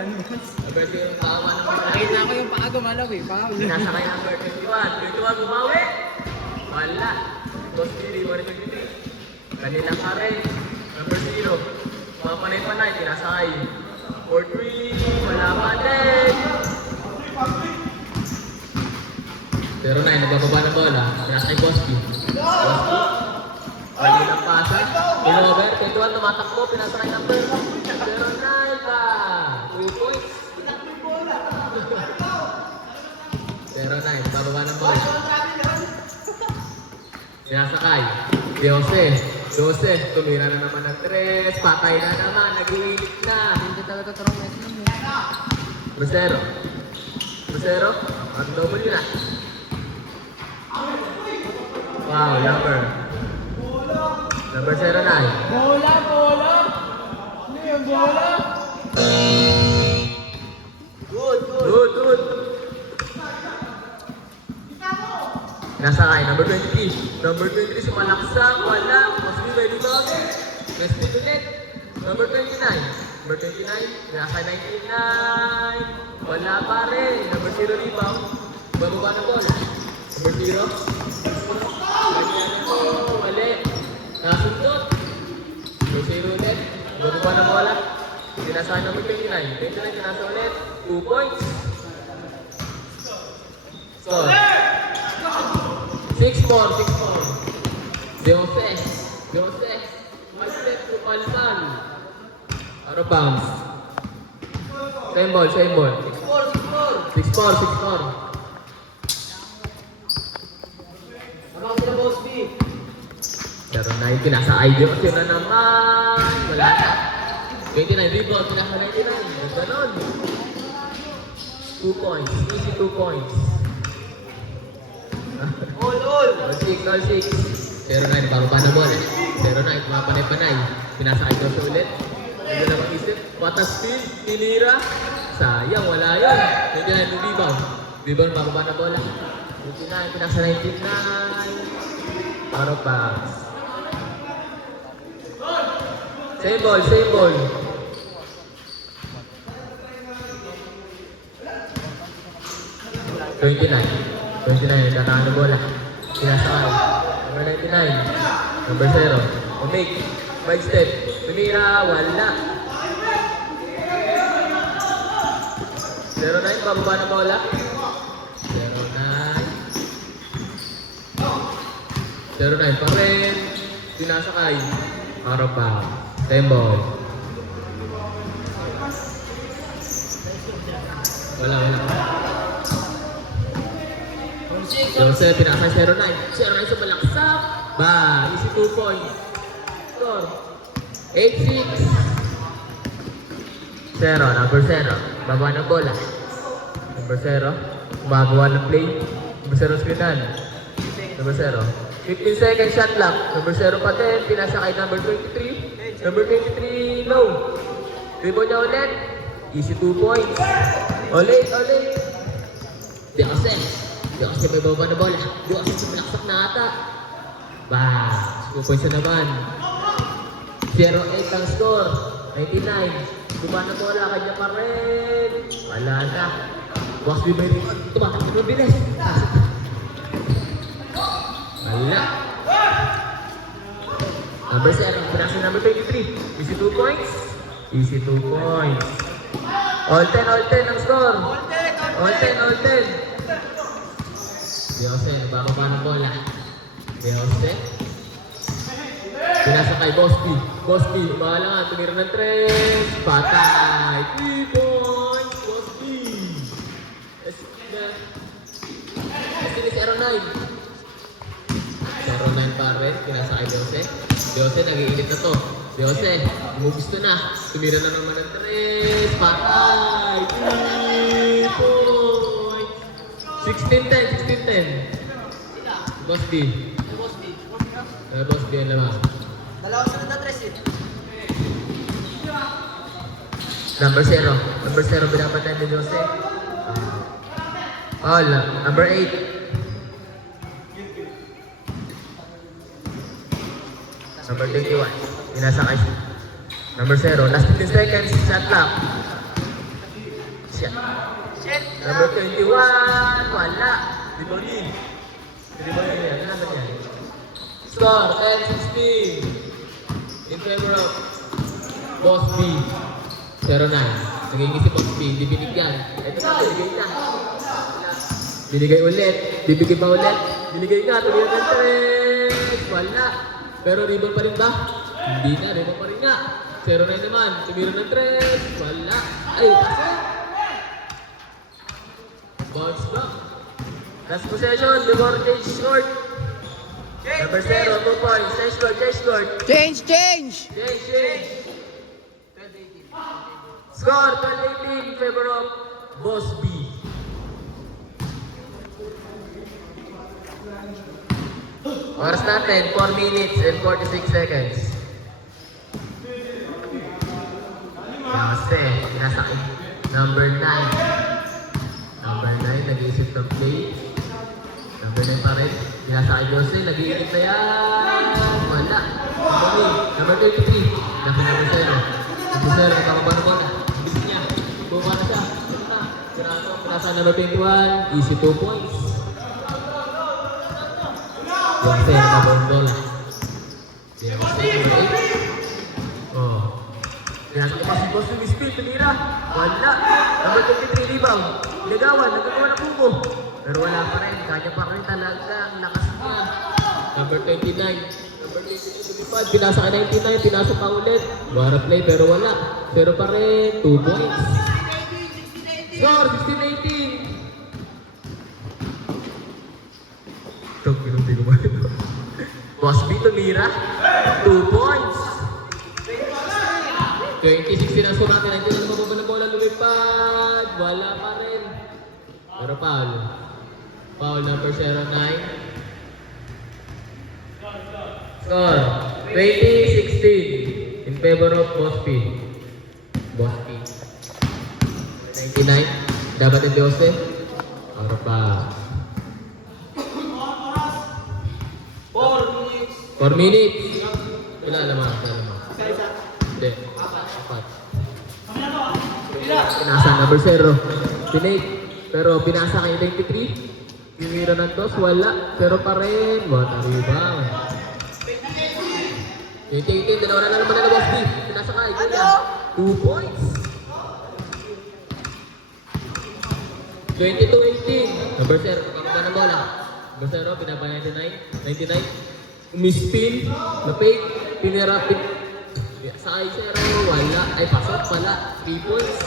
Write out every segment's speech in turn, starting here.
yan. Number 0, tawa naman. Nakita ko yung paa gumalaw eh. Foul. Nasa kay number 21. 21, bumawi. Wala. Boss B, 123. Kanila pa rin. Number 0. Mapanay-panay, tinasakay. 4-3, wala pa din. 0-9, nagbababa ng bola. Tinasakay Boss B. Boss B. Kanilang pasa. Pinover, 21, tumatakbo. Pinasakay number 0-9 pa. 2 points. 0-9, bababa ng bola. Sinasakay. 12, tumira na naman ng 3. Patay na naman, nag-iinit na. Hindi talaga tarong net lang eh. Brusero. Brusero, ang double na. Wow, number 09. Bola! Ano yung bola? Good. Nasakay, number 23. Number 23, sumalaksak, wala. Mas di may rebound. Mas di ulit. Number 29. Number 29, nasa 99. Wala pa rin. Number 0 rebound. Bababa na ball. Number 0. Ganyan ito. Mali. Nasundot. Number 0 ulit. Bababa na bola. Tinasakay number 29. 29, tinasa ulit. 2 points. Score. 6 more. Jose. One step to Palman. Out of bounds. Same ball. 6-4. Abang sila Boss B. Pero 19, nasa ideal na naman. Wala na. 29 rebound, nasa 99. Ganon. 2 points. Easy 2 points. All. 6. 0-9, bababa na bola. 0-9, mapanay-panay. Pinasakay ko sa ulit. Hindi na mag-isip. What a speed, tinira. Sayang, wala yun. 29, rebound. Rebound, bababa na bola. 29, pinasa 99. Out of bounds. Same ball. 29, nagkakaano na bola. Pinasakay. Number 99. Number 0. Umake. 5 step. Tumira. Wala. 0-9. Bababa na bola. 0-9 pa rin. Pinasakay. Out of bounds. Same ball. Wala. Jose, pinakasay 0-9. 0-9 sa malaksak. Easy 2 points. Score. 8-6. 0, number 0. Baba ng bola. Number 0. Gumagawa ng play. Number 0 screenan. Number 0. 15 seconds shot clock. Number 0 pa din. Pinasakay number 23. Number 23, low. Rebound niya ulit. Easy 2 points. Ulit. Di kasi may baba na bola. Di kasi sumalaksak na ata. 2 points na naman. 0-8 ang score. 99. Baba na bola. Kanya pa rin. Wala na. Boss B may tumatakot ng bilis. Wala. Number 7. Pinasa number 23. Easy 2 points. All 10 ang score. All 10. Jose, bababa ng bola. Jose. Pinasa kay Boss B. Bahala nga, tumira ng 3. Patay. 3 points. Boss B. Sini 0-9. 0-9 pa rin. Pinasa kay Jose. Jose, nag-iinit na to. Jose, gusto na. Tumira na naman ng 3. Patay. 3 points. 16-10. Boss B. Boss B ang lamang. Dalawa sa nadatres eh. Number 0. Number 0, binapatay ni Jose. Number 8. Number 21. Pinasakay. Number 0. Last 15 seconds. Shot clock. Shit. Number 21, wala. Rebounding. Rebounding yan. Ano naman yan? Score, 10-16. In favor of Boss B. 0-9. Naging si Boss B, hindi binigyan. Ito na, binigay na. Binigay ulit. Bibigay pa ulit. Binigay nga, tuloy ng 3. Wala. Pero rebound pa rin ba? Hindi na, rebound pa rin nga. 0-9 naman. Tumira ng 3. Wala. Ay, pasok. Bounce back. Last possession, Devortage scored. Number 0, 2 points. Change scored, change scored. Change! Change, change. Score, 12-18 in favor of Boss B. Oras natin, 4 minutes and 46 seconds. Kasi, nasa number 9. Number 9, nag-iisip ng play. Number 9 pa rin. Pinasa kay Jose, nag-iinip na yan. Wala. Number 33. Number 0. Number 0, nakakaba na bola. Bilis niya. Buka na siya. Ito na. Sirado. Pinasa number 21. Easy 2 points. Jose, nakakaba na bola. Jose, number 8. Oh. Pinasa ko pa si Boss Luis Phil, tumira. Wala. Number 23, rebound. Nagawan, nagagawa na buko. Pero wala pa rin. Kanya pa rin talaga. Ang lakas niya. Number 29. Number 22, lumipad. Pinasa ka 99. Pinasa pa ulit. Wara play pero wala. Pero pa rin. 2 points. Score, 16-18. Ito, pinunti ko ba ito? Boss B, tumira. 2 points. 20-16 ang score natin. Nandiyan na mababa na bola. Lumipad. Wala pa rin. Pero foul. Foul number 09. Score, 20-16 in favor of Boss P. Boss P. 99. Dapat yung 12. Para pa. 4 minutes. 4 minutes. Wala naman. Wala naman. Hindi. 4. Pinasa number 0. Pinake. Pero pinasa kay 23. Pinira ng 2. Wala. Pero pa rin. What a rebound. 18, dalawa na naman na Boss B. Pinasa ka. 2 points. 22-18. Number 0. Kakaba ng bola. Number 0. Pinapa 99. Umispin. Lapit. Pinira. Sa kay 0. Wala. Ay, pasok pala. 3 points.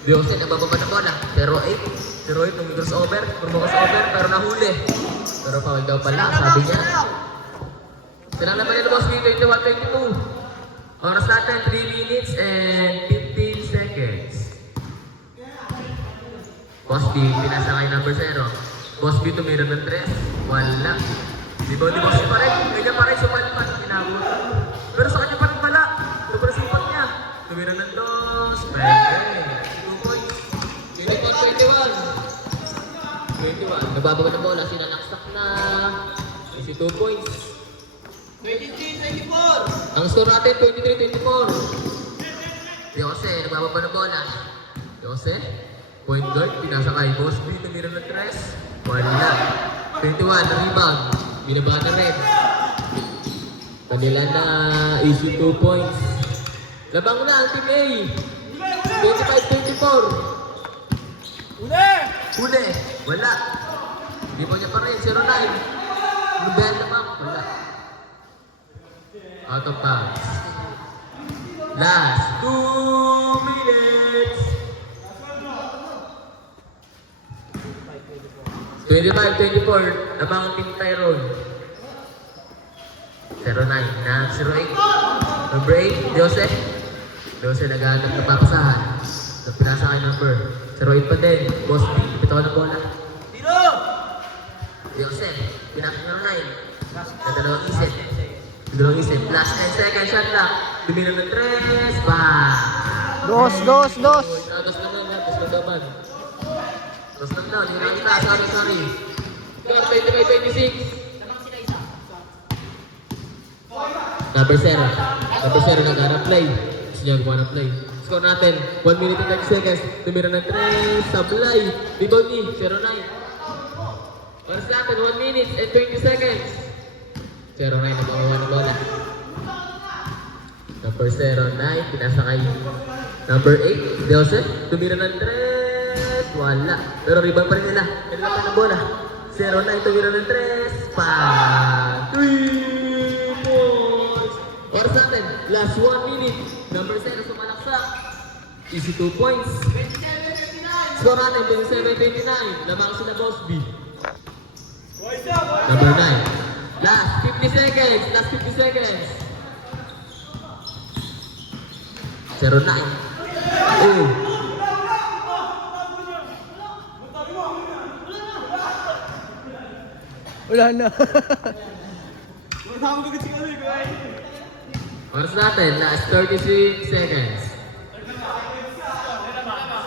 Diose, nabababa na bola. 0-8. 0-8, tumigros over. Purmukos over, pero nahuli. Pero foul daw pala, sabi niya. Silang naman nila Boss B, 21-22. Oras natin, 3 minutes and 15 seconds. Boss B, pinasa kay number 0. Boss B, tumira ng 3. Wala. Di ba, Boss B pa rin? Kaya pa rin sumalipan. Pinabot. Pero sa kanya pa rin pala. Sobrang sipat niya. Tumira ng 2. Pwede. 2 points. 21. Nabababa ng bola. Sinalaksak na. Kasi 2 points. 23-24. Ang score natin, 23-24. Jose, nagbababa ng bola. Jose, point guard, pinasa kay Boss B, tumira ng 3. Wala. 21, rebound. Binaba na rin. Kanila na easy 2 points. Labang na ang team A. 25-24. Uli. Wala. Hindi mo niya pa rin. 0-9. Nubel naman. Wala. Out of bounds. Last 2 minutes. 25-24. Labang ang team Tyrone. 0-9 na 0-8. Number 8, Jose. Jose naghahanap ng papasahan. So, pinasa kay number 0-8 pa din. Boss B, pito ka ng bola. Tiro! Jose, pinasa 0-9. Sa dalawang isip. Dalawang isip. Last 10 seconds, shot clock. Dumino ng 3. Bang! Dos! Agas na nga, tapos magdaban. Tapos na daw, hindi na kita. Sorry. Score, 25-26. Number 0. Number 0 nag-hanap play. Gusto niya gumawa ng play. Score natin, 1 minute and 30 seconds. Tumira ng 3, sablay. Rebound ni, 0-9. Oras natin, 1 minute and 20 seconds. 0-9 na pakawa ng bola. Number 0-9, pinasa kay number 8, Joseph. Tumira ng 3, wala. Pero rebound pa rin nila. Kanila pa ng bola. 0-9, tumira ng 3, pa. 3 points. Oras natin, last 1 minute. Number 0, sumalaksak. Easy 2 points. Score natin, 27-29. Lamang sila Boss B. Number 9. Last 50 seconds. Last 50 seconds. 0-9. Oh. Wala na. Oras natin, last 36 seconds.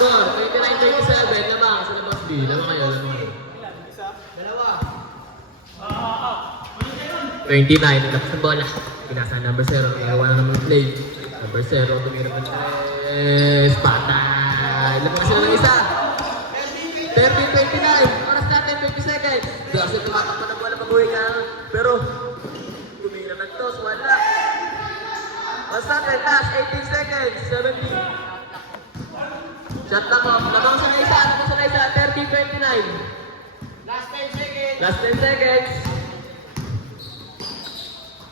Score, 29-27. Lamang sila Boss B. Lamang kayo, lamang kayo. Dalawa. 29, tapos ng bola. Pinasa number 0, nagawa na naman play. Number 0, tumira ng 3, patay. Lamang sila ng isa. 30-29, oras natin, 20 seconds. Kasi tumatakpan ng bola pag-uwi ka. Pero, tumira ng toss, wala. Oras natin, last 18 seconds, 17. Shot na ko, lamang sila isa, 30-29. Last 10 seconds. Last 10 seconds.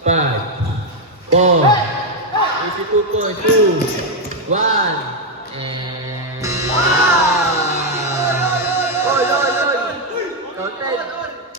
5, 4, easy 2 points, 2, 1, and... Oy! Counted!